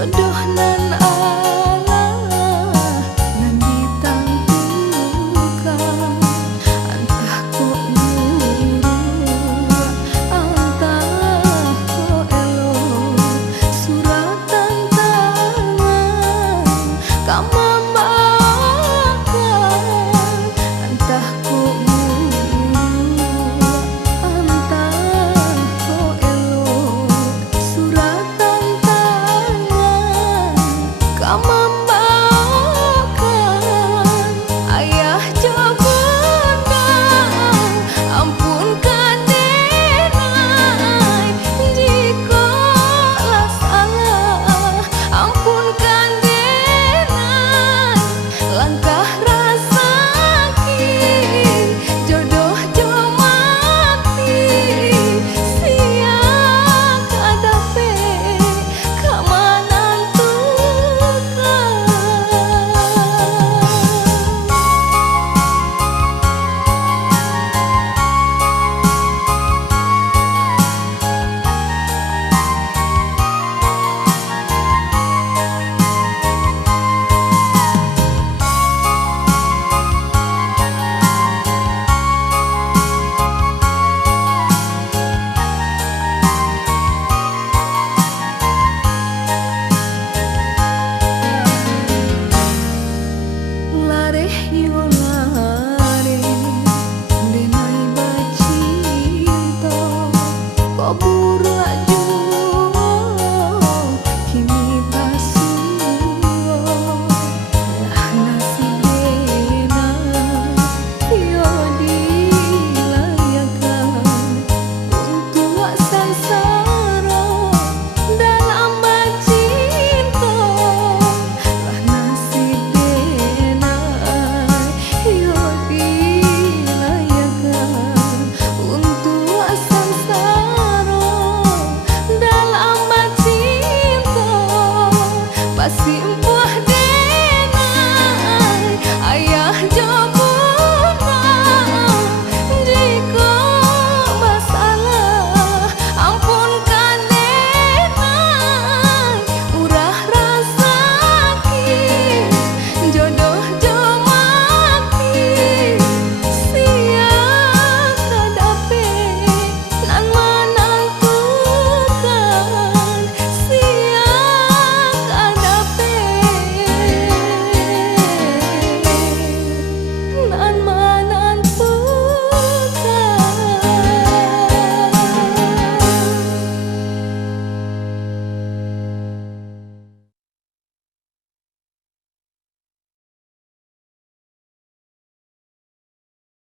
jodoh nan Allah nan ditangguhkan. Antah kok guru, antah kok elo, suratan tangan kamambakan. Antah kok guru, antah kok elo, suratan tangan kamambakan. Ayah jabunda ampunkan denai, jika lah salah ampunkan denai. Langkah rasaki jodoh jo mati, sia kadape kamanan tukang. Lareh yo lare denai bacinta, kok burak juo kini basuo. Lah nasibena yo dilayakan untuk sangsara dalam bacinta. Lah nasibena yo dilayakan untuk sangsara dalam bacinta. Pasti